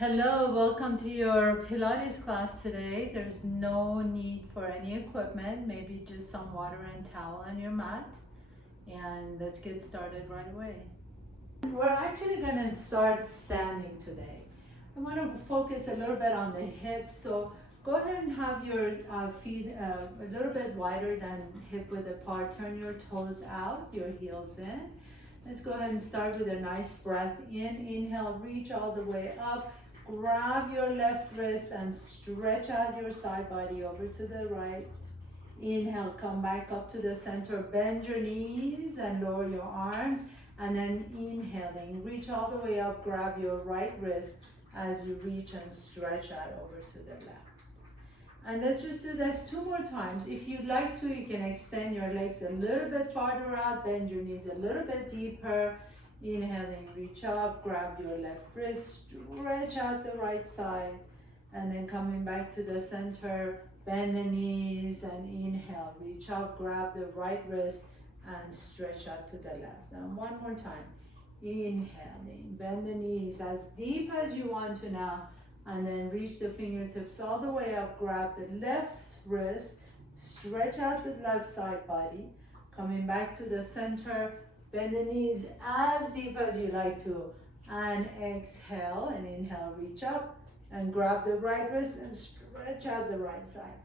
Hello, welcome to your Pilates class today. There's no need for any equipment, maybe just some water and towel on your mat. And let's get started right away. We're actually going to start standing today. I want to focus a little bit on the hips, so go ahead and have your feet a little bit wider than hip width apart. Turn your toes out, your heels in. Let's go ahead and start with a nice breath in. Inhale, reach all the way up. Grab your left wrist and stretch out your side body over to the right. Inhale, come back up to the center. Bend your knees and lower your arms. And then inhaling, reach all the way up. Grab your right wrist as you reach and stretch out over to the left. And let's just do this 2 more times. If you'd like to, you can extend your legs a little bit farther out. Bend your knees a little bit deeper. Inhaling, reach up, grab your left wrist, stretch out the right side, and then coming back to the center, bend the knees and inhale, reach up, grab the right wrist and stretch out to the left. And one more time, inhaling, bend the knees as deep as you want to now, and then reach the fingertips all the way up, grab the left wrist, stretch out the left side body, coming back to the center. Bend the knees as deep as you like to, and exhale and inhale, reach up and grab the right wrist and stretch out the right side.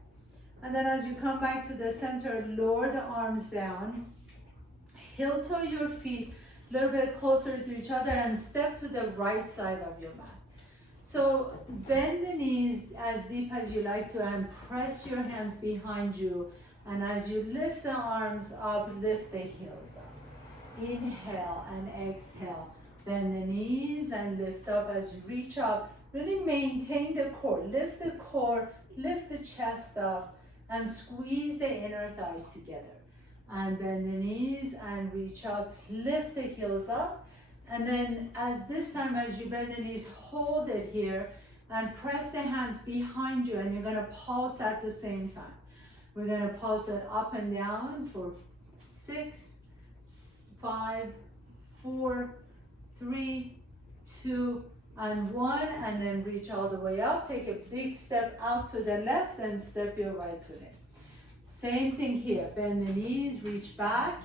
And then as you come back to the center, lower the arms down, heel toe your feet a little bit closer to each other and step to the right side of your mat. So bend the knees as deep as you like to and press your hands behind you. And as you lift the arms up, lift the heels up. Inhale and exhale. Bend the knees and lift up as you reach up. Really maintain the core. Lift the core, lift the chest up, and squeeze the inner thighs together. And bend the knees and reach up. Lift the heels up. And then this time as you bend the knees, hold it here and press the hands behind you, and you're going to pulse at the same time. We're going to pulse it up and down for 6, 5, 4, 3, 2, and 1, and then reach all the way up. Take a big step out to the left and step your right foot in. Same thing here. Bend the knees, reach back.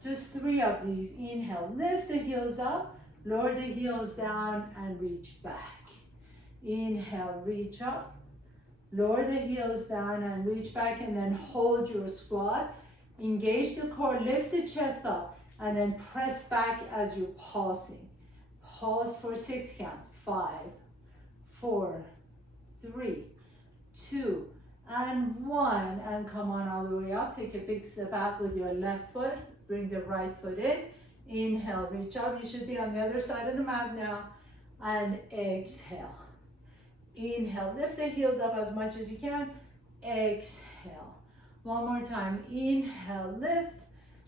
Just 3 of these. Inhale, lift the heels up, lower the heels down, and reach back. Inhale, reach up, lower the heels down, and reach back, and then hold your squat. Engage the core, lift the chest up, and then press back as you're pulsing. Pulse for 6 counts. 5, 4, 3, 2, and 1. And come on all the way up. Take a big step out with your left foot. Bring the right foot in. Inhale, reach up. You should be on the other side of the mat now. And exhale. Inhale, lift the heels up as much as you can. Exhale. One more time. Inhale, lift.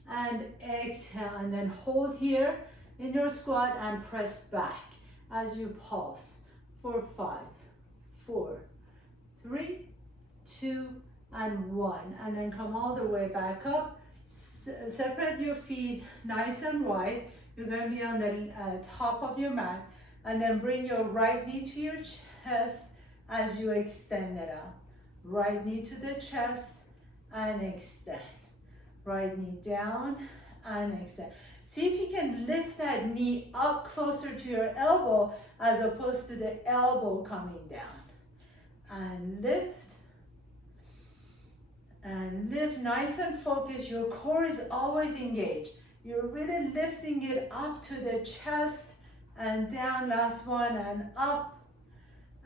And exhale, and then hold here in your squat and press back as you pulse for 5, 4, 3, 2, and 1. And then come all the way back up. Separate your feet nice and wide. You're going to be on the top of your mat, and then bring your right knee to your chest as you extend it out. Right knee to the chest and extend. Right knee down and extend. See if you can lift that knee up closer to your elbow as opposed to the elbow coming down. And lift. And lift nice and focused. Your core is always engaged. You're really lifting it up to the chest and down. Last one, and up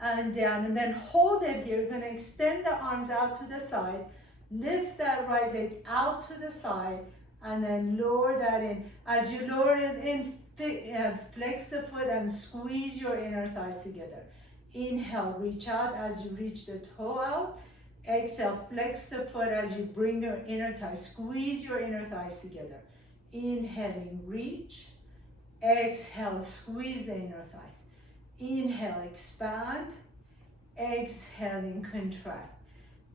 and down. And then hold it here. You're going to extend the arms out to the side. Lift that right leg out to the side and then lower that in. As you lower it in, flex the foot and squeeze your inner thighs together. Inhale, reach out as you reach the toe out. Exhale, flex the foot as you bring your inner thighs. Squeeze your inner thighs together. Inhaling, reach. Exhale, squeeze the inner thighs. Inhale, expand. Exhaling, contract.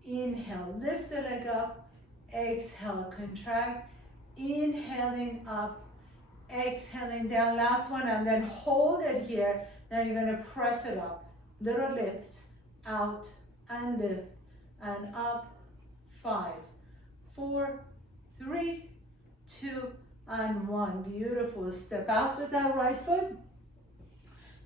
Inhale, lift the leg up. Exhale, contract. Inhaling up. Exhaling down. Last one, and then hold it here. Now you're going to press it up. little lifts, out and lift and up. 5, 4, 3, 2, and 1. Beautiful. Step out with that right foot.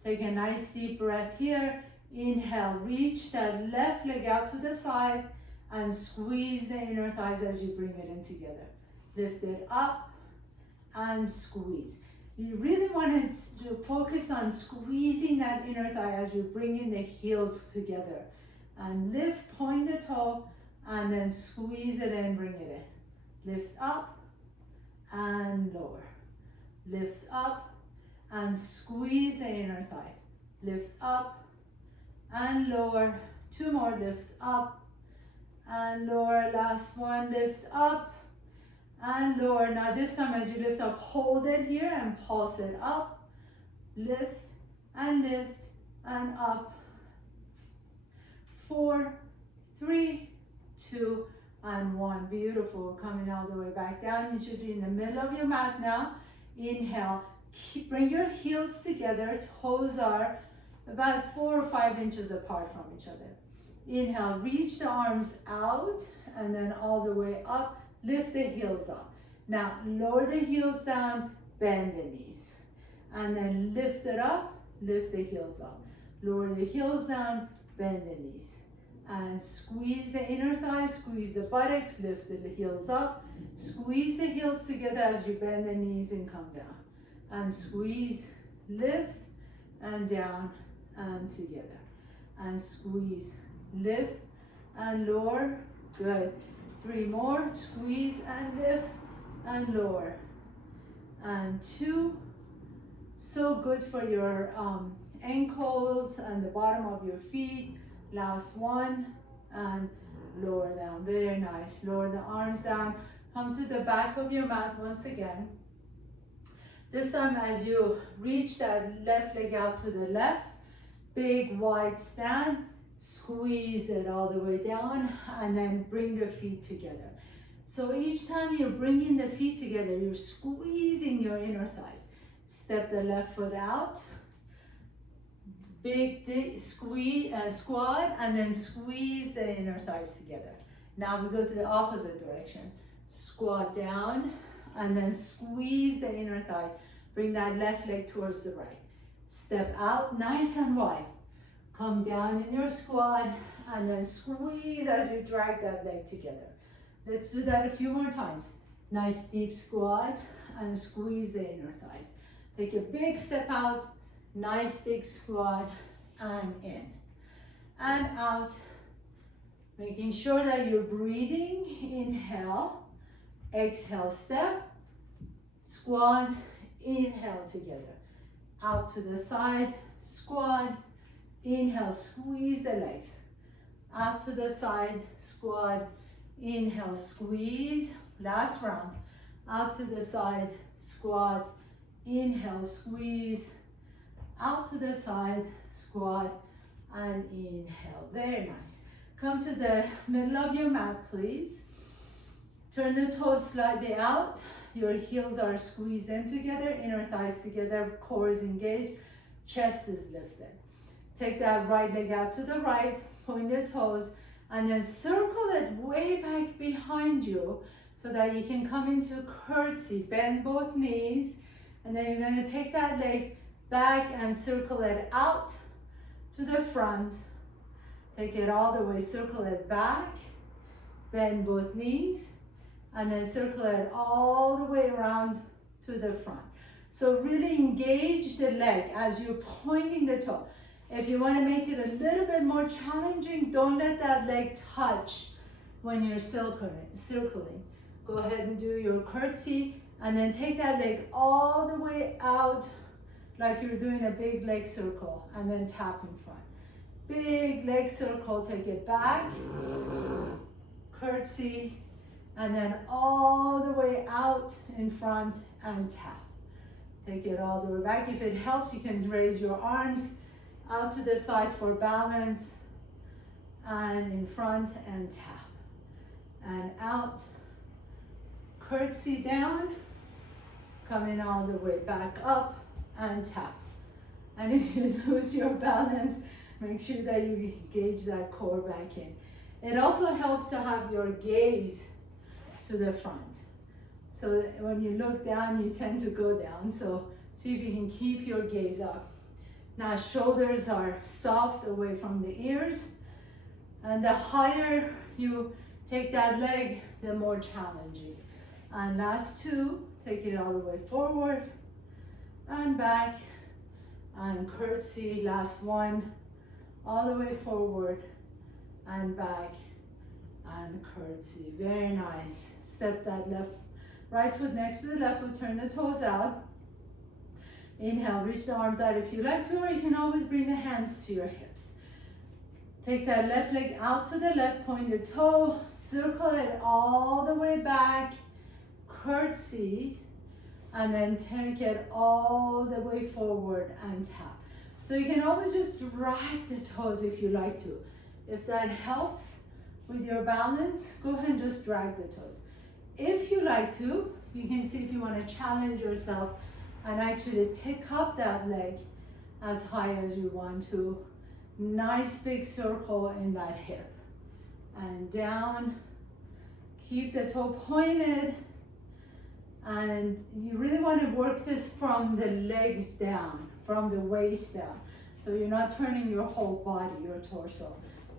Take a nice deep breath here. Inhale, reach that left leg out to the side and squeeze the inner thighs as you bring it in together. Lift it up and squeeze. You really want to focus on squeezing that inner thigh as you bring in the heels together. And lift, point the toe, and then squeeze it in, bring it in. Lift up and lower. Lift up and squeeze the inner thighs. Lift up and lower. 2 more, lift up and lower. Last one, lift up and lower. Now this time as you lift up, hold it here and pulse it up. Lift and up. 4, 3, 2, and 1. Beautiful. Coming all the way back down. You should be in the middle of your mat now. Inhale. Bring your heels together. Toes are about 4 or 5 inches apart from each other. Inhale. Reach the arms out and then all the way up. Lift the heels up. Now lower the heels down. Bend the knees. And then lift it up. Lift the heels up. Lower the heels down. Bend the knees. And squeeze the inner thighs, squeeze the buttocks, lift the heels up. Squeeze the heels together as you bend the knees and come down. And squeeze, lift, and down, and together. And squeeze, lift, and lower. Good. 3 more. Squeeze and lift, and lower. And 2. So good for your ankles and the bottom of your feet. Last one, and lower down. Very nice. Lower the arms down. Come to the back of your mat once again. This time as you reach that left leg out to the left, big wide stand, squeeze it all the way down, and then bring the feet together. So each time you're bringing the feet together, you're squeezing your inner thighs. Step the left foot out. Big squeeze, squat, and then squeeze the inner thighs together. Now we go to the opposite direction. Squat down, and then squeeze the inner thigh. Bring that left leg towards the right. Step out, nice and wide. Come down in your squat, and then squeeze as you drag that leg together. Let's do that a few more times. Nice deep squat, and squeeze the inner thighs. Take a big step out. Nice big squat and in and out. Making sure that you're breathing. Inhale, exhale, step, squat, inhale together. Out to the side, squat, inhale, squeeze the legs. Out to the side, squat, inhale, squeeze. Last round. Out to the side, squat, inhale, squeeze. Out to the side, squat, and inhale. Very nice. Come to the middle of your mat, please. Turn the toes slightly out. Your heels are squeezed in together, inner thighs together, core is engaged, chest is lifted. Take that right leg out to the right, point the toes, and then circle it way back behind you so that you can come into curtsy. Bend both knees, and then you're going to take that leg back and circle it out to the front. Take it all the way, circle it back, bend both knees, and then circle it all the way around to the front. So really engage the leg as you're pointing the toe. If you want to make it a little bit more challenging, don't let that leg touch when you're circling. Go ahead and do your curtsy, and then take that leg all the way out like you're doing a big leg circle, and then tap in front. Big leg circle, take it back, curtsy, and then all the way out in front and tap. Take it all the way back. If it helps, you can raise your arms out to the side for balance, and in front and tap. And out, curtsy down, coming all the way back up and tap. And if you lose your balance, Make sure that you engage that core back in. It also helps to have your gaze to the front. So that when you look down, you tend to go down. So see if you can keep your gaze up. Now shoulders are soft away from the ears. And the higher you take that leg, the more challenging. And last two, take it all the way forward and back and curtsy. Last one, all the way forward and back and curtsy. Very nice. Step that right foot next to the left foot, turn the toes out. Inhale, reach the arms out if you like to, or you can always bring the hands to your hips. Take that left leg out to the left, point the toe, circle it all the way back, curtsy, and then take it all the way forward and tap. So you can always just drag the toes if you like to. If that helps with your balance, go ahead and just drag the toes. If you like to, you can see if you want to challenge yourself and actually pick up that leg as high as you want to. Nice big circle in that hip. And down, keep the toe pointed. And you really want to work this from the legs down, from the waist down. So you're not turning your whole body, your torso.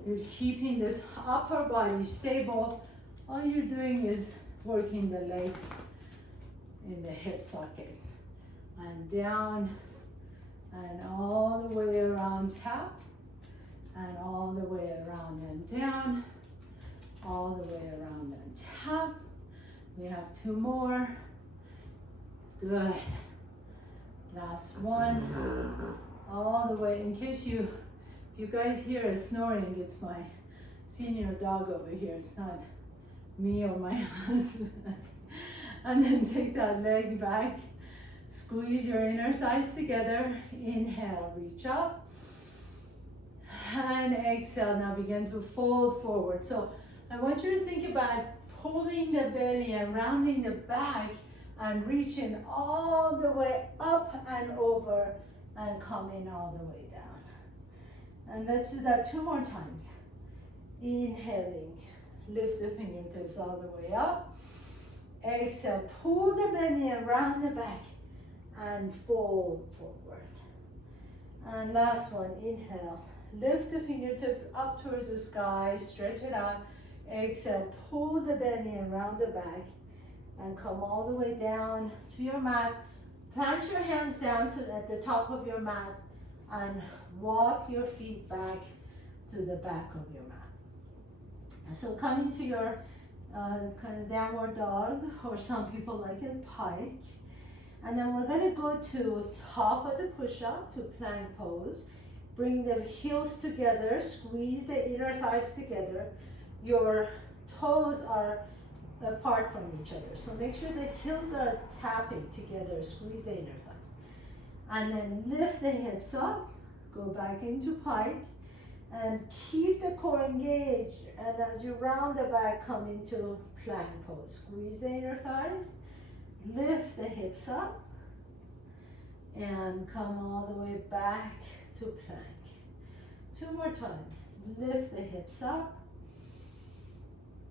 You're keeping the upper body stable. All you're doing is working the legs in the hip sockets. And down, and all the way around, tap. And all the way around and down, all the way around and tap. We have two more. Good. Last one. All the way. In case you guys hear a snoring, it's my senior dog over here. It's not me or my husband. And then take that leg back. Squeeze your inner thighs together. Inhale, reach up. And exhale, now begin to fold forward. So I want you to think about pulling the belly and rounding the back and reaching all the way up and over and coming all the way down. And let's do that two more times. Inhaling, lift the fingertips all the way up. Exhale, pull the belly around the back and fold forward. And last one, inhale. Lift the fingertips up towards the sky, stretch it out. Exhale, pull the belly around the back and come all the way down to your mat. Plant your hands down at the top of your mat and walk your feet back to the back of your mat. So coming to your kind of downward dog, or some people like it, pike. And then we're going to go to top of the push-up to plank pose. Bring the heels together, squeeze the inner thighs together. Your toes are apart from each other. So make sure the heels are tapping together, squeeze the inner thighs. And then lift the hips up, go back into pike, and keep the core engaged. And as you round the back, come into plank pose. Squeeze the inner thighs, lift the hips up, and come all the way back to plank. Two more times. Lift the hips up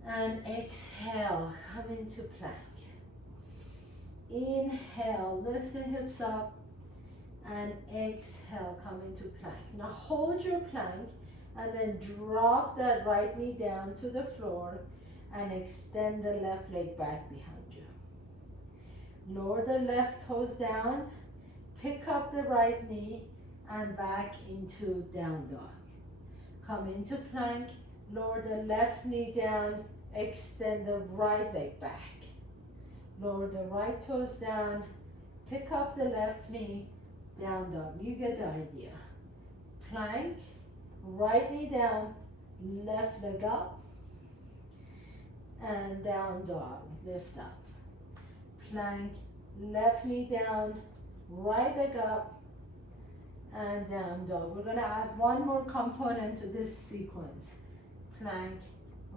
and exhale, come into plank. Inhale, lift the hips up and exhale, come into plank. Now hold your plank and then drop that right knee down to the floor and extend the left leg back behind you. Lower the left toes down, pick up the right knee and back into down dog. Come into plank, lower the left knee down, extend the right leg back. Lower the right toes down, pick up the left knee, down dog. You get the idea. Plank, right knee down, left leg up, and down dog, lift up. Plank, left knee down, right leg up, and down dog. We're going to add one more component to this sequence. Plank,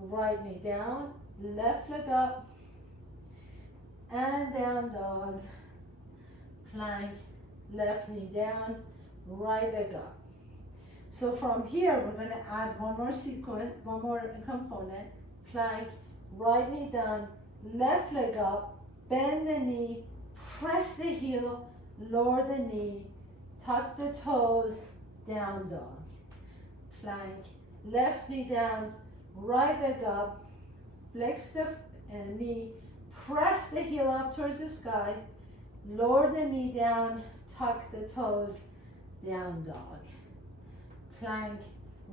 right knee down, left leg up, and down dog. Plank, left knee down, right leg up. So from here, we're going to add one more sequence, one more component. Plank, right knee down, left leg up, bend the knee, press the heel, lower the knee, tuck the toes, down dog. Plank, left knee down, right leg up, flex the knee, press the heel up towards the sky, lower the knee down, tuck the toes, down dog. Plank,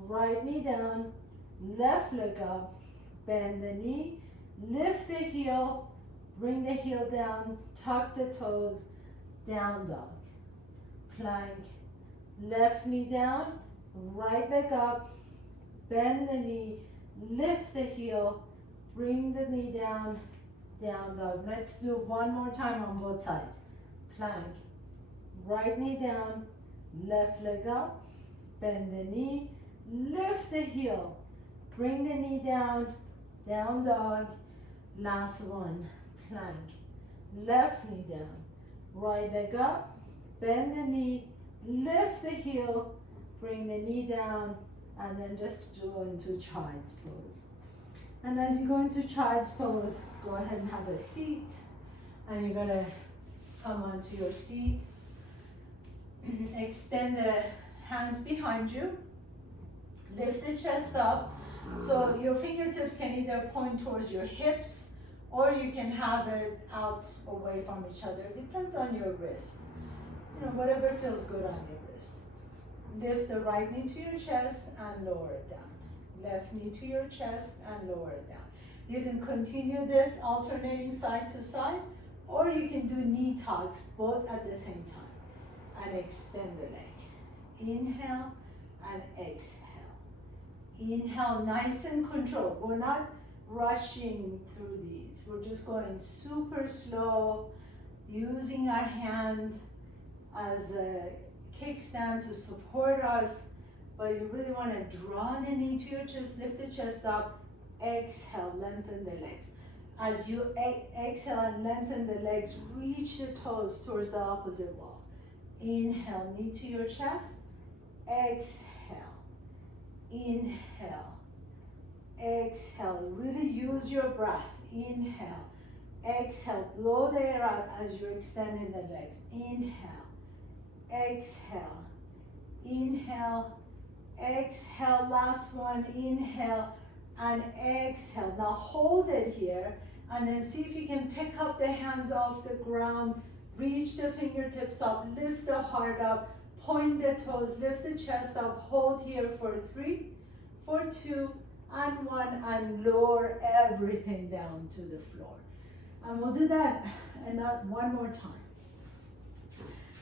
right knee down, left leg up, bend the knee, lift the heel, bring the heel down, tuck the toes, down dog. Plank, left knee down, right leg up, bend the knee, lift the heel, bring the knee down, down dog. Let's do one more time on both sides. Plank, right knee down, left leg up, bend the knee, lift the heel, bring the knee down, down dog. Last one. Plank, left knee down, right leg up, bend the knee, lift the heel, bring the knee down, and then just go into child's pose. And as you go into child's pose, go ahead and have a seat, and you're gonna come onto your seat. Extend the hands behind you, lift the chest up, so your fingertips can either point towards your hips, or you can have it out away from each other. It depends on your wrist. Whatever feels good on your wrist. Lift the right knee to your chest and lower it down. Left knee to your chest and lower it down. You can continue this alternating side to side, or you can do knee tucks both at the same time. And extend the leg. Inhale and exhale. Inhale, nice and controlled. We're not rushing through these. We're just going super slow, using our hand as a kickstand to support us, but you really want to draw the knee to your chest, lift the chest up, exhale, lengthen the legs. As you exhale and lengthen the legs, reach the toes towards the opposite wall. Inhale, knee to your chest, exhale, inhale, exhale. Really use your breath. Inhale, exhale, blow the air out as you're extending the legs. Inhale, exhale, inhale, exhale. Last one, inhale and exhale. Now hold it here and then see if you can pick up the hands off the ground, reach the fingertips up, lift the heart up, point the toes, lift the chest up, hold here for 3, for 2, and 1, and lower everything down to the floor. And we'll do that one more time.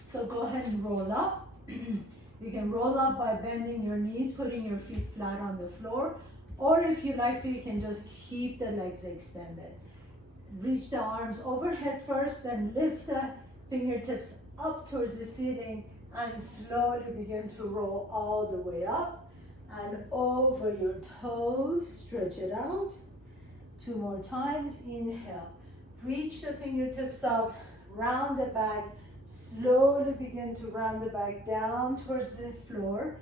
So go ahead and roll up. You can roll up by bending your knees, putting your feet flat on the floor, or if you like to, you can just keep the legs extended. Reach the arms overhead first, then lift the fingertips up towards the ceiling and slowly begin to roll all the way up and over your toes. Stretch it out. 2 more times. Inhale. Reach the fingertips up, round the back. Slowly begin to round the back down towards the floor.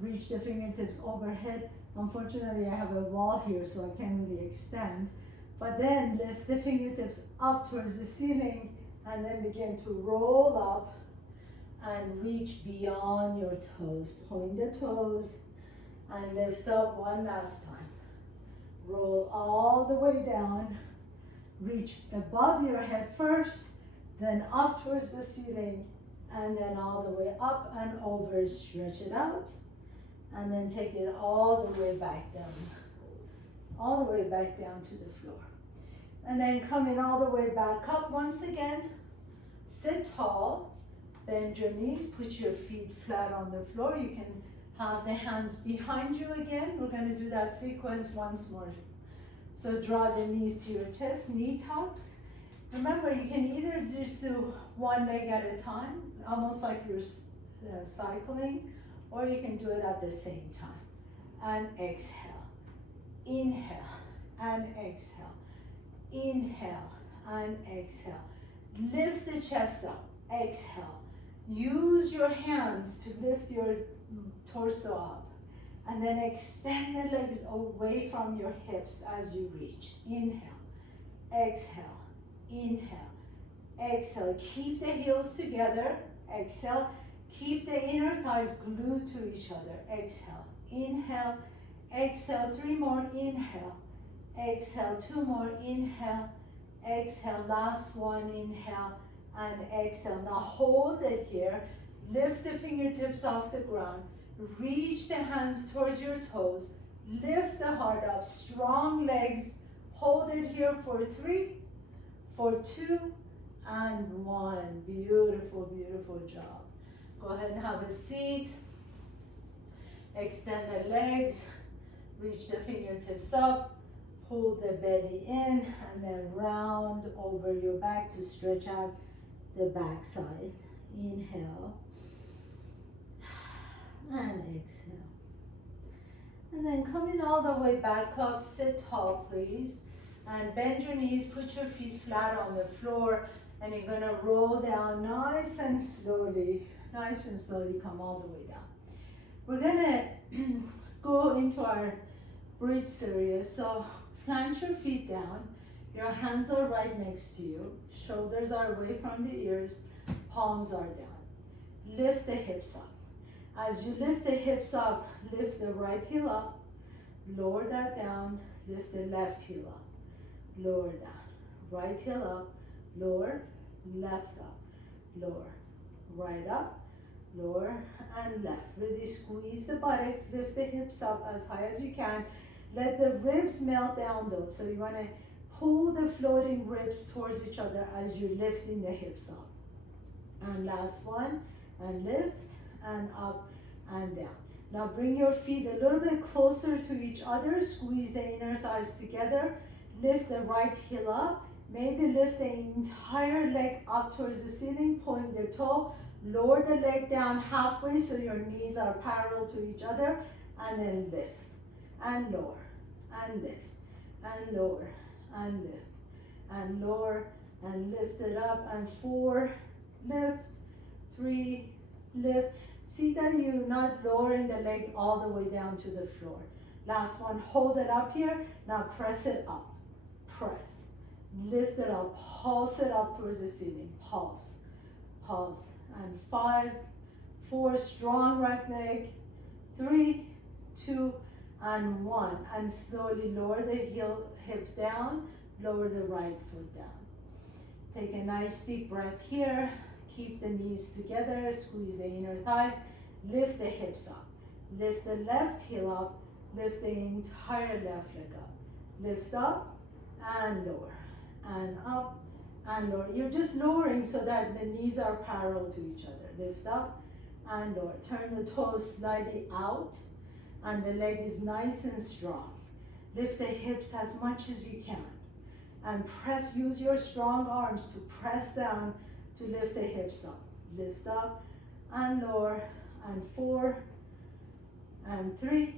Reach the fingertips overhead. Unfortunately, I have a wall here, so I can't really extend. But then lift the fingertips up towards the ceiling and then begin to roll up and reach beyond your toes. Point the toes and lift up one last time. Roll all the way down. Reach above your head first, then up towards the ceiling, and then all the way up and over. Stretch it out, and then take it all the way back down. All the way back down to the floor. And then coming all the way back up once again. Sit tall, bend your knees, put your feet flat on the floor. You can have the hands behind you again. We're going to do that sequence once more. So draw the knees to your chest, knee tucks. Remember, you can either just do one leg at a time, almost like you're cycling, or you can do it at the same time. And exhale, inhale, and exhale, inhale, and exhale. Lift the chest up, exhale. Use your hands to lift your torso up. And then extend the legs away from your hips as you reach. Inhale, exhale, inhale, exhale. Keep the heels together. Exhale. Keep the inner thighs glued to each other. Exhale, inhale, exhale. 3 more, inhale, exhale. 2 more, inhale, exhale. Last one, inhale, and exhale. Now hold it here. Lift the fingertips off the ground. Reach the hands towards your toes. Lift the heart up. Strong legs. Hold it here for 3, for 2, and 1. Beautiful, beautiful job. Go ahead and have a seat. Extend the legs. Reach the fingertips up. Pull the belly in, and then round over your back to stretch out the back side. Inhale. And exhale. And then coming all the way back up, sit tall please. And bend your knees, put your feet flat on the floor, and you're gonna roll down nice and slowly come all the way down. We're gonna go into our bridge series. So plant your feet down, your hands are right next to you, shoulders are away from the ears, palms are down. Lift the hips up. As you lift the hips up, lift the right heel up, lower that down, lift the left heel up, lower down. Right heel up, lower, left up, lower, right up, lower, and left. Really squeeze the buttocks, lift the hips up as high as you can. Let the ribs melt down though, so you wanna pull the floating ribs towards each other as you're lifting the hips up. And last one, and lift, and up, and down. Now bring your feet a little bit closer to each other, squeeze the inner thighs together, lift the right heel up, maybe lift the entire leg up towards the ceiling, point the toe, lower the leg down halfway so your knees are parallel to each other, and then lift, and lower, and lift, and lower, and lift, and lower, and lift it up, and 4, lift, 3, lift. See that you're not lowering the leg all the way down to the floor. Last one, hold it up here. Now press it up. Press. Lift it up. Pulse it up towards the ceiling. Pulse. Pulse. And 5, 4, strong right leg. 3, 2, and 1. And slowly lower the hip down. Lower the right foot down. Take a nice deep breath here. Keep the knees together, squeeze the inner thighs, lift the hips up. Lift the left heel up, lift the entire left leg up. Lift up and lower, and up and lower. You're just lowering so that the knees are parallel to each other. Lift up and lower. Turn the toes slightly out, and the leg is nice and strong. Lift the hips as much as you can. And press, use your strong arms to press down to lift the hips up. Lift up and lower, and 4, and 3,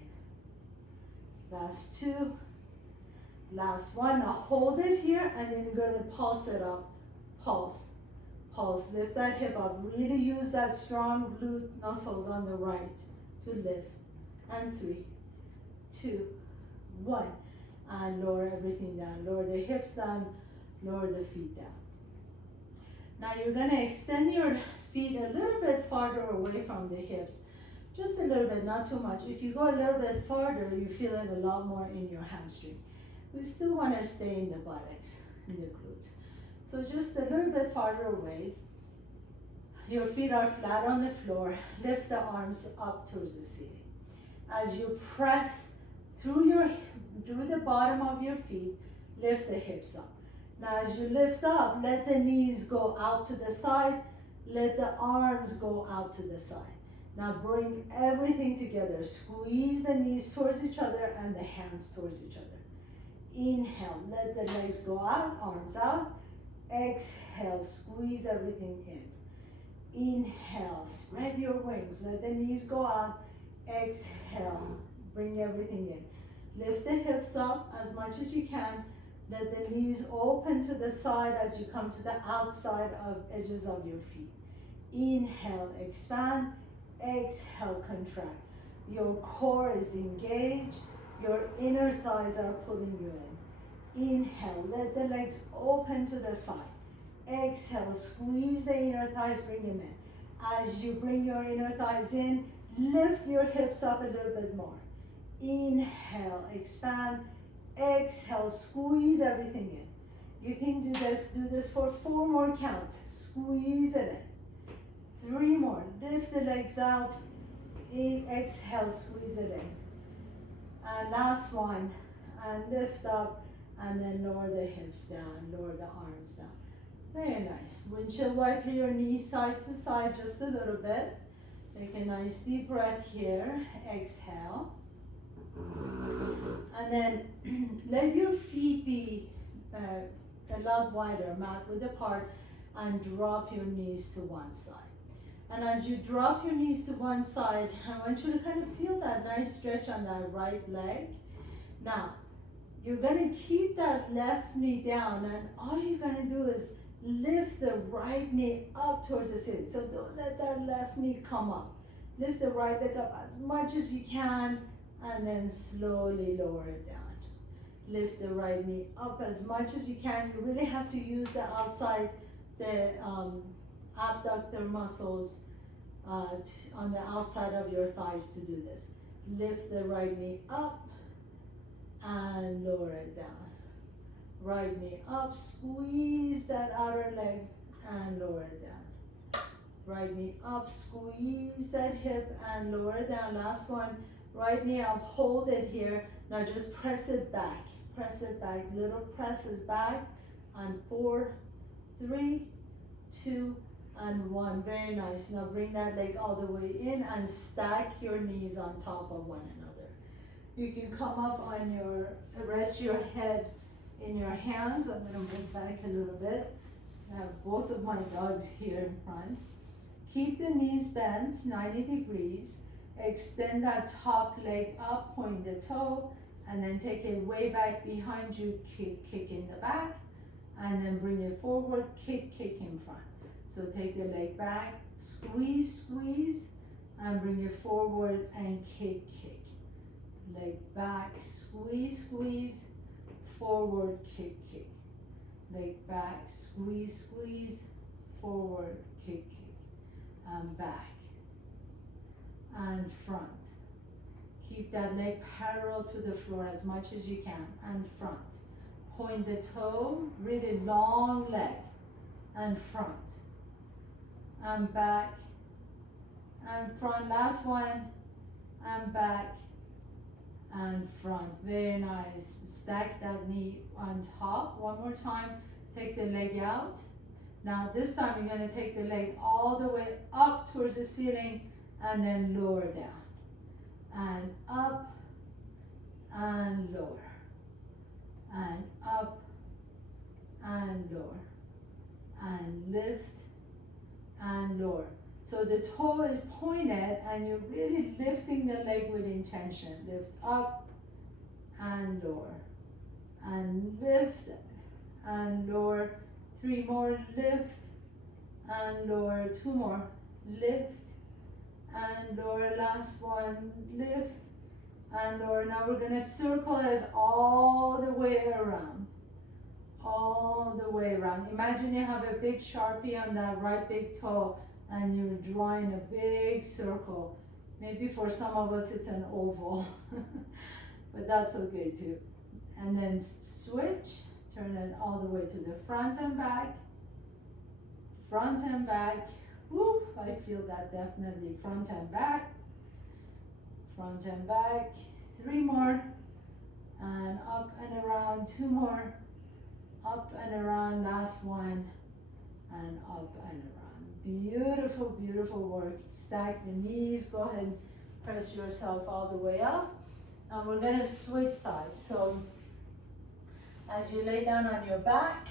last 2, last 1. Now hold it here, and then you're gonna pulse it up. Pulse, pulse, lift that hip up. Really use that strong glute muscles on the right to lift. And 3, 2, 1. And lower everything down. Lower the hips down, lower the feet down. Now you're gonna extend your feet a little bit farther away from the hips. Just a little bit, not too much. If you go a little bit farther, you feel it a lot more in your hamstring. We still wanna stay in the buttocks, in the glutes. So just a little bit farther away. Your feet are flat on the floor. Lift the arms up towards the ceiling. As you press through the bottom of your feet, lift the hips up. Now as you lift up, let the knees go out to the side, let the arms go out to the side. Now bring everything together. Squeeze the knees towards each other and the hands towards each other. Inhale, let the legs go out, arms out. Exhale, squeeze everything in. Inhale, spread your wings, let the knees go out. Exhale, bring everything in. Lift the hips up as much as you can. Let the knees open to the side as you come to the outside of edges of your feet. Inhale, expand. exhale, contract. Your core is engaged, your inner thighs are pulling you in. Inhale, let the legs open to the side. Exhale, squeeze the inner thighs, bring them in. As you bring your inner thighs in, lift your hips up a little bit more. Inhale, expand. Exhale, squeeze everything in. You can do this for 4 more counts. Squeeze it in. 3 more, lift the legs out. Exhale, squeeze it in. And last one, and lift up, and then lower the hips down, lower the arms down. Very nice. Windshield wiper your knees side to side just a little bit. Take a nice deep breath here. Exhale. And then let your feet be a lot wider, mat width apart, and drop your knees to one side. And as you drop your knees to one side, I want you to kind of feel that nice stretch on that right leg. Now, you're going to keep that left knee down, and all you're going to do is lift the right knee up towards the ceiling. So don't let that left knee come up. Lift the right leg up as much as you can, and then slowly lower it down. Lift the right knee up as much as you can. You really have to use the outside, the abductor muscles on the outside of your thighs to do this. Lift the right knee up and lower it down. Right knee up, squeeze that outer legs and lower it down. Right knee up, squeeze that hip and lower it down. Last one, right knee up, hold it here. Now just press it back. Press it back, little presses back. And 4, 3, 2, and 1. Very nice. Now bring that leg all the way in and stack your knees on top of one another. You can come up on rest your head in your hands. I'm going to move back a little bit. I have both of my dogs here in front. Keep the knees bent 90 degrees. Extend that top leg up, point the toe, and then take it way back behind you, kick in the back, and then bring it forward, kick in front. So take the leg back, squeeze, and bring it forward and kick. Leg back, squeeze, forward, kick. Leg back, squeeze, forward, kick. And back and front. Keep that leg parallel to the floor as much as you can, and front. Point the toe, really long leg, and front. And back, and front. Last one, and back, and front. Very nice. Stack that knee on top. One more time. Take the leg out. Now this time you're going to take the leg all the way up towards the ceiling and then lower down. And up and lower. And up and lower. And lift and lower. So the toe is pointed and you're really lifting the leg with intention. Lift up and lower. And lift and lower. 3 more, lift and lower. 2 more, lift and lower. Last one, lift and lower. Now we're going to circle it all the way around. All the way around. Imagine you have a big Sharpie on that right big toe and you're drawing a big circle. Maybe for some of us it's an oval, but that's okay too. And then switch. Turn it all the way to the front and back. Front and back. Whoop, I feel that definitely. Front and back. Front and back. 3 more. And up and around. 2 more. Up and around. Last one. And up and around. Beautiful, beautiful work. Stack the knees. Go ahead and press yourself all the way up. And we're going to switch sides. So as you lay down on your back,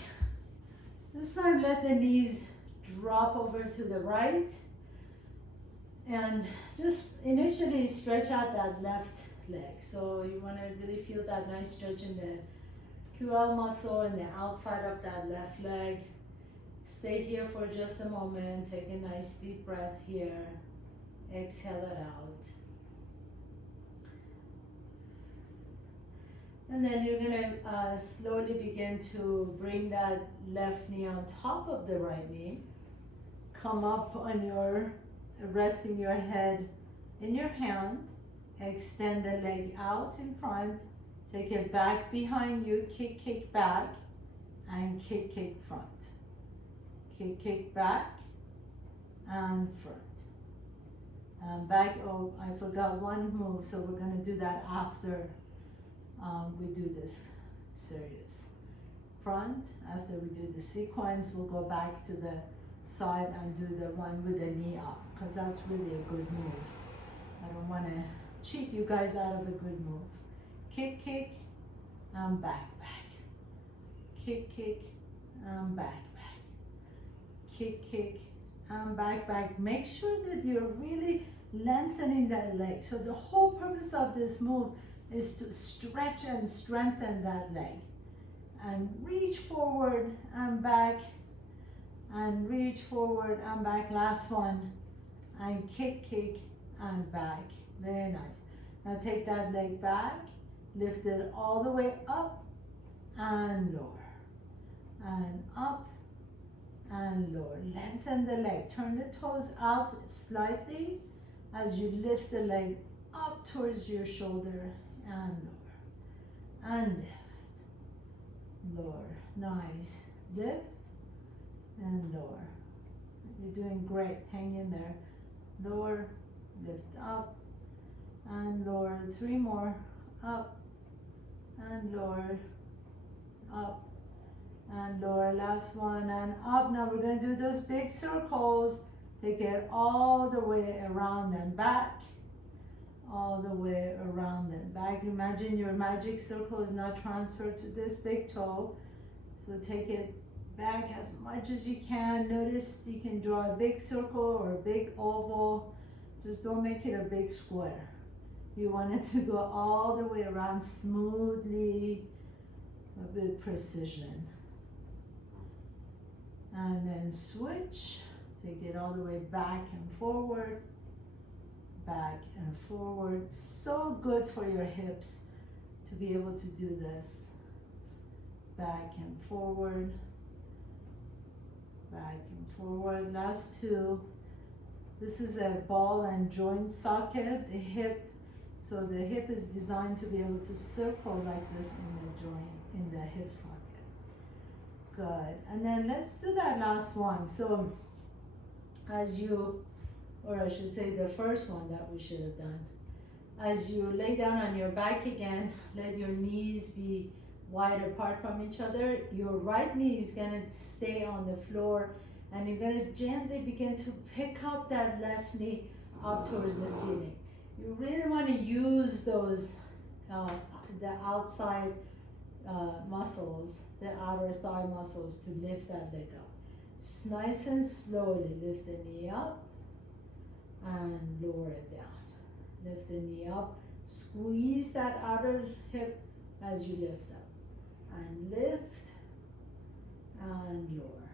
this time let the knees drop over to the right and just initially stretch out that left leg. So you want to really feel that nice stretch in the QL muscle and the outside of that left leg. Stay here for just a moment. Take a nice deep breath here. Exhale it out. And then you're gonna slowly begin to bring that left knee on top of the right knee. Come up on your, resting your head in your hand. Extend the leg out in front. Take it back behind you, kick, kick back, and kick, kick front. Kick, kick back, and front. Back, oh, I forgot one move, so we're gonna do that after we do this series. Front, after we do the sequence, we'll go back to the side and do the one with the knee up, because that's really a good move. I don't wanna cheat you guys out of a good move. Kick, kick, and back, back. Kick, kick, and back, back. Kick, kick, and back, back. Make sure that you're really lengthening that leg. So the whole purpose of this move is to stretch and strengthen that leg. And reach forward and back, and reach forward and back. Last one. And kick, kick, and back. Very nice. Now take that leg back, lift it all the way up and lower, and up and lower. Lengthen the leg. Turn the toes out slightly as you lift the leg up towards your shoulder and lower. And lift. Lower. Nice. Lift and lower. You're doing great. Hang in there. Lower, lift up, and lower. 3 more. Up and lower. Up and lower. Last one and up. Now we're going to do those big circles. Take it all the way around and back. All the way around and back. Imagine your magic circle is now transferred to this big toe. So take it back as much as you can. Notice you can draw a big circle or a big oval. Just don't make it a big square. You want it to go all the way around smoothly with precision. And then switch. Take it all the way back and forward. Back and forward. So good for your hips to be able to do this. Back and forward. Back and forward. Last 2. This is a ball and joint socket, the hip. So the hip is designed to be able to circle like this in the joint, in the hip socket. Good. And then let's do that last one. So as you, or I should say the first one that we should have done. As you lay down on your back again, let your knees be wide apart from each other. Your right knee is going to stay on the floor, and you're going to gently begin to pick up that left knee up towards the ceiling. You really want to use those, the outside muscles, the outer thigh muscles to lift that leg up. Nice and slowly lift the knee up and lower it down. Lift the knee up, squeeze that outer hip as you lift up. And lift and lower.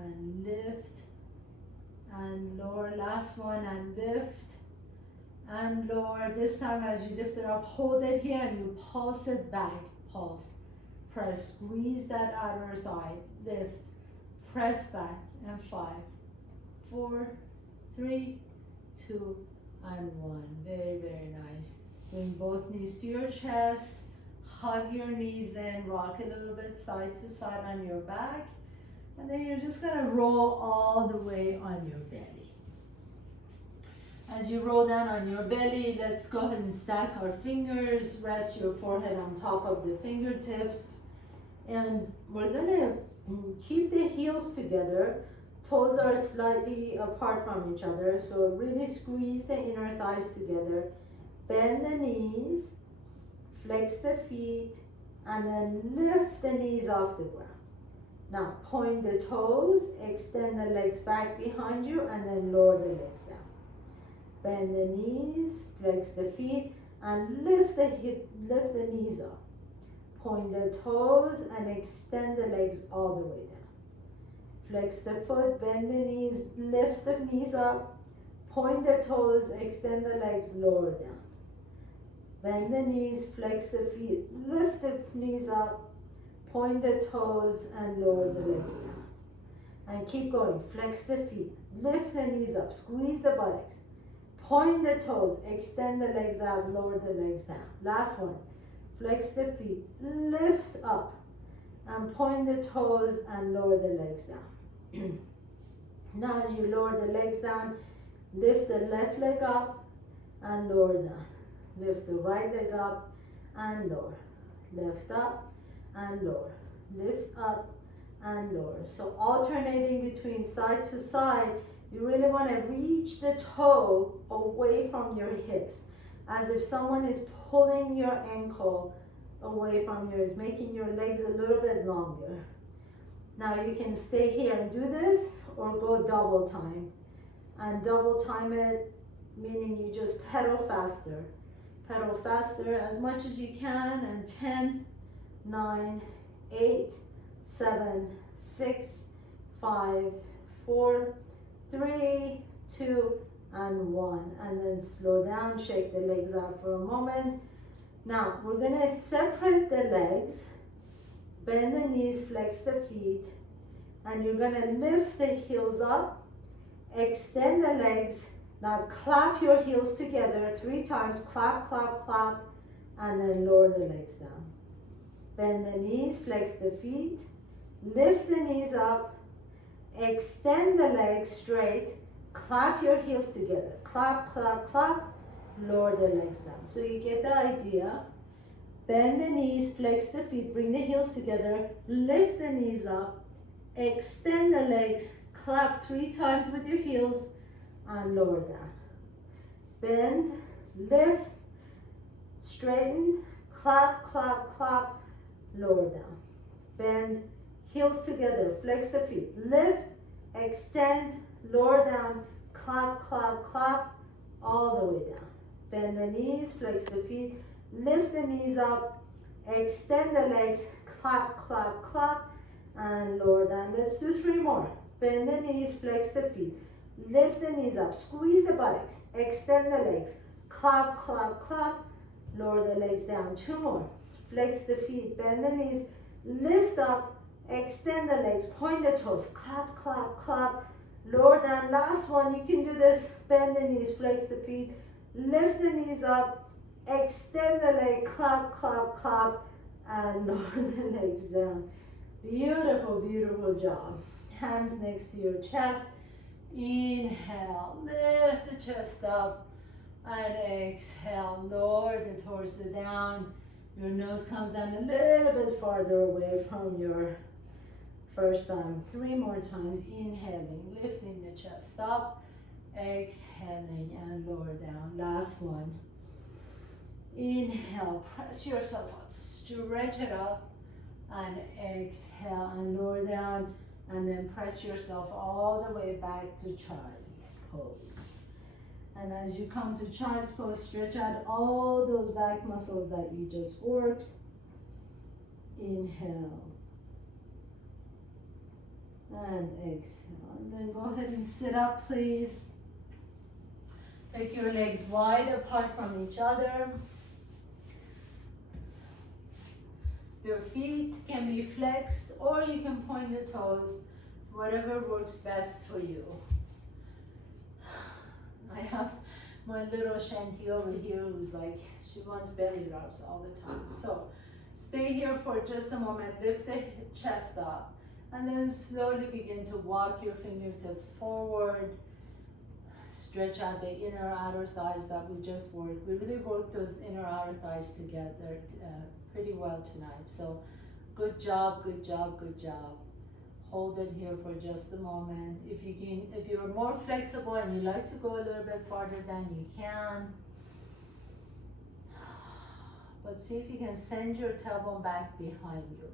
And lift and lower. Last one, and lift and lower. This time as you lift it up, hold it here and you pulse it back. Pulse. Press, squeeze that outer thigh. Lift, press back, and 5, 4, 3, 2, and 1. Very, very nice. Bring both knees to your chest. Hug your knees in. Rock a little bit side to side on your back. And then you're just going to roll all the way on your belly. As you roll down on your belly, let's go ahead and stack our fingers. Rest your forehead on top of the fingertips. And we're going to keep the heels together. Toes are slightly apart from each other. So really squeeze the inner thighs together. Bend the knees. Flex the feet. And then lift the knees off the ground. Now point the toes. Extend the legs back behind you. And then lower the legs down. Bend the knees, flex the feet, and lift the knees up. Point the toes and extend the legs all the way down. Flex the foot, bend the knees, lift the knees up, Point the toes, extend the legs, lower down. Bend the knees, flex the feet, lift the knees up, point the toes and lower the legs down. And keep going, flex the feet, lift the knees up, squeeze the buttocks, point the toes, extend the legs out, lower the legs down. Last one, flex the feet, lift up, and point the toes and lower the legs down. Now as you lower the legs down, lift the left leg up and lower down. Lift the right leg up and lower. Lift up and lower. Lift up and lower. So alternating between side to side, you really want to reach the toe away from your hips, as if someone is pulling your ankle away from yours, making your legs a little bit longer. Now you can stay here and do this, or go double time. And double time it, meaning you just pedal faster. Pedal faster as much as you can, and 10, 9, 8, 7, 6, 5, 4, 3, 2, and 1. And then slow down, shake the legs out for a moment. Now we're gonna separate the legs, bend the knees, flex the feet, and you're gonna lift the heels up, extend the legs. Now clap your heels together 3 times, clap, clap, clap, and then lower the legs down. Bend the knees, flex the feet, lift the knees up, extend the legs straight, clap your heels together, clap, clap, clap, lower the legs down. So you get the idea. Bend the knees, flex the feet, bring the heels together, lift the knees up, extend the legs, clap 3 times with your heels, and lower down. Bend, lift, straighten, clap, clap, clap, lower down. Bend, heels together, flex the feet, lift, extend, lower down, clap, clap, clap, all the way down. Bend the knees, flex the feet, lift the knees up, extend the legs, clap, clap, clap, and lower down. Let's do 3 more. Bend the knees, flex the feet, lift the knees up, squeeze the buttocks, extend the legs, clap, clap, clap, lower the legs down. 2 more. Flex the feet, bend the knees, lift up, extend the legs, point the toes, clap, clap, clap, lower down. Last one, you can do this. Bend the knees, flex the feet, lift the knees up, extend the leg, clap, clap, clap, and lower the legs down. Beautiful, beautiful job. Hands next to your chest. Inhale, lift the chest up, and exhale, lower the torso down. Your nose comes down a little bit farther away from your first time. 3 more times. Inhaling, lifting the chest up, exhaling, and lower down. Last one. Inhale, press yourself up, stretch it up, and exhale and lower down, and then press yourself all the way back to child's pose. And as you come to child's pose, stretch out all those back muscles that you just worked. Inhale and exhale, and then go ahead and sit up, please. Take your legs wide apart from each other. Your feet can be flexed, or you can point the toes, whatever works best for you. I have my little Shanti over here who's like, she wants belly rubs all the time. So stay here for just a moment, lift the chest up, and then slowly begin to walk your fingertips forward. Stretch out the inner outer thighs that we just worked. We really worked those inner outer thighs together pretty well tonight. So good job, good job, good job. Hold it here for just a moment. If you're more flexible and you like to go a little bit farther, then you can. But see if you can send your tailbone back behind you.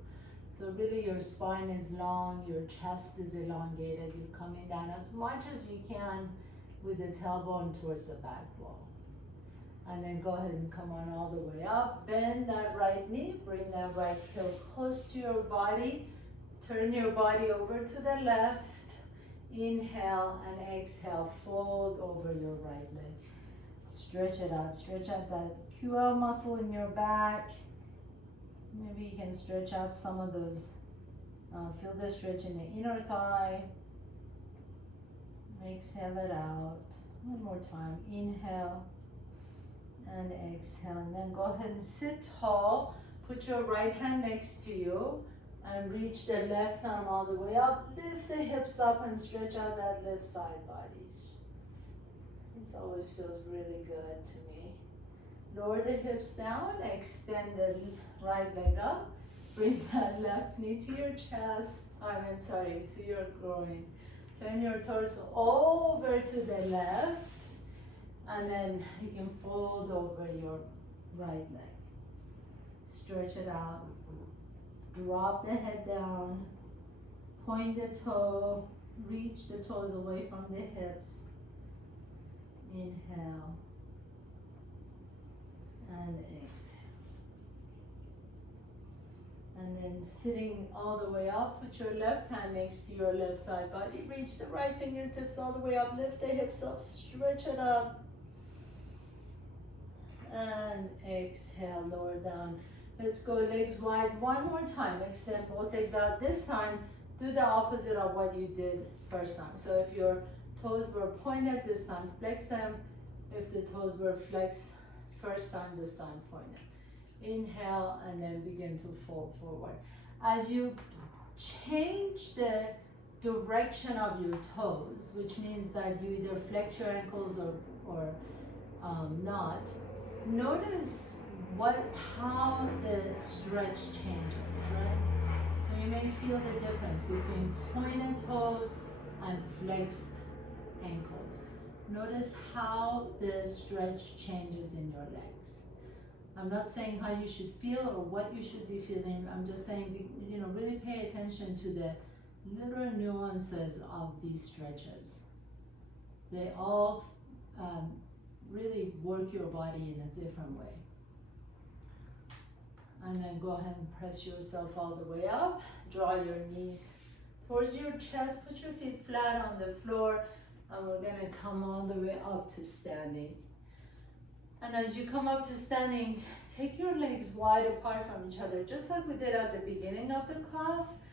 So really your spine is long, your chest is elongated. You're coming down as much as you can with the tailbone towards the back wall. And then go ahead and come on all the way up. Bend that right knee, bring that right heel close to your body. Turn your body over to the left. Inhale and exhale, fold over your right leg. Stretch it out, stretch out that QL muscle in your back. Maybe you can stretch out some of those, feel the stretch in the inner thigh. Exhale it out. One more time. Inhale and exhale. And then go ahead and sit tall. Put your right hand next to you and reach the left arm all the way up. Lift the hips up and stretch out that left side bodies. This always feels really good to me. Lower the hips down. Extend the right leg up. Bring that left knee to your chest. To your groin. Turn your torso over to the left, and then you can fold over your right leg. Stretch it out. Drop the head down. Point the toe. Reach the toes away from the hips. Inhale. And exhale. And then sitting all the way up, put your left hand next to your left side body. Reach the right fingertips all the way up. Lift the hips up. Stretch it up. And exhale, lower down. Let's go legs wide one more time. Extend both legs out. This time, do the opposite of what you did first time. So if your toes were pointed this time, flex them. If the toes were flexed first time, this time pointed. Inhale and then begin to fold forward. As you change the direction of your toes, which means that you either flex your ankles or not, notice how the stretch changes, right? So you may feel the difference between pointed toes and flexed ankles. Notice how the stretch changes in your legs. I'm not saying how you should feel or what you should be feeling. I'm just saying, really pay attention to the little nuances of these stretches. They all really work your body in a different way. And then go ahead and press yourself all the way up. Draw your knees towards your chest. Put your feet flat on the floor. And we're gonna come all the way up to standing. And as you come up to standing, take your legs wide apart from each other, just like we did at the beginning of the class.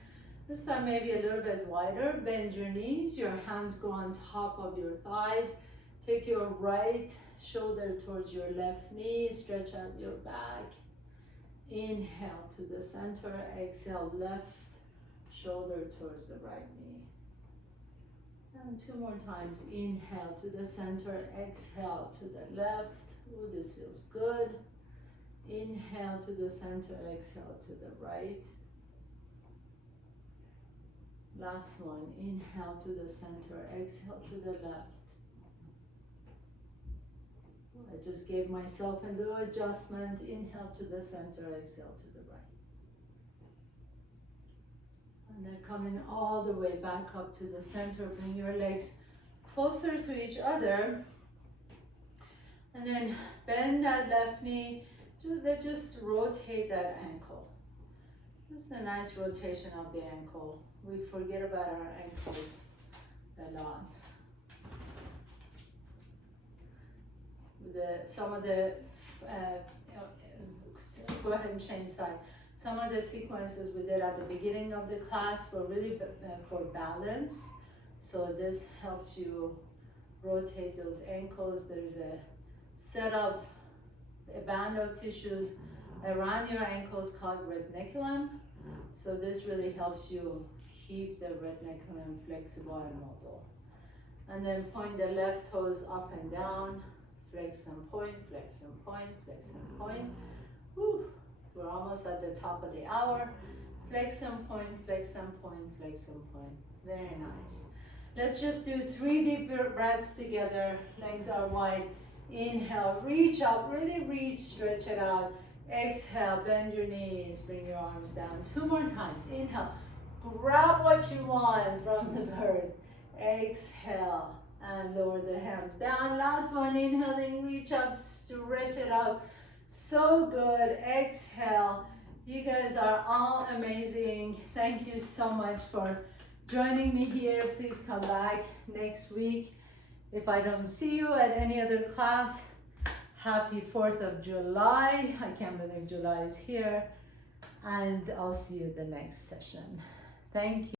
This time maybe a little bit wider. Bend your knees, your hands go on top of your thighs. Take your right shoulder towards your left knee, stretch out your back. Inhale to the center, exhale left shoulder towards the right knee. And two more times. Inhale to the center, exhale to the left. Ooh, this feels good. Inhale to the center, exhale to the right. Last one. Inhale to the center, exhale to the left. I just gave myself a little adjustment. Inhale to the center, exhale to the right. And then coming all the way back up to the center. Bring your legs closer to each other. And then bend that left knee. Just rotate that ankle. Just a nice rotation of the ankle. We forget about our ankles a lot. Go ahead and change side. Some of the sequences we did at the beginning of the class were really for balance. So this helps you rotate those ankles. There's a band of tissues around your ankles called retinaculum. So this really helps you keep the retinaculum flexible and mobile. And then point the left toes up and down. Flex and point, flex and point, flex and point. Whew. We're almost at the top of the hour. Flex and point, flex and point, flex and point. Very nice. Let's just do 3 deep breaths together. Legs are wide. Inhale, reach up, really reach, stretch it out. Exhale, bend your knees, bring your arms down. 2 more times. Inhale, grab what you want from the bird. Exhale, and lower the hands down. Last one, inhaling, reach up, stretch it up. So good. Exhale. You guys are all amazing. Thank you so much for joining me here. Please come back next week. If I don't see you at any other class, happy 4th of July. I can't believe July is here. And I'll see you at the next session. Thank you.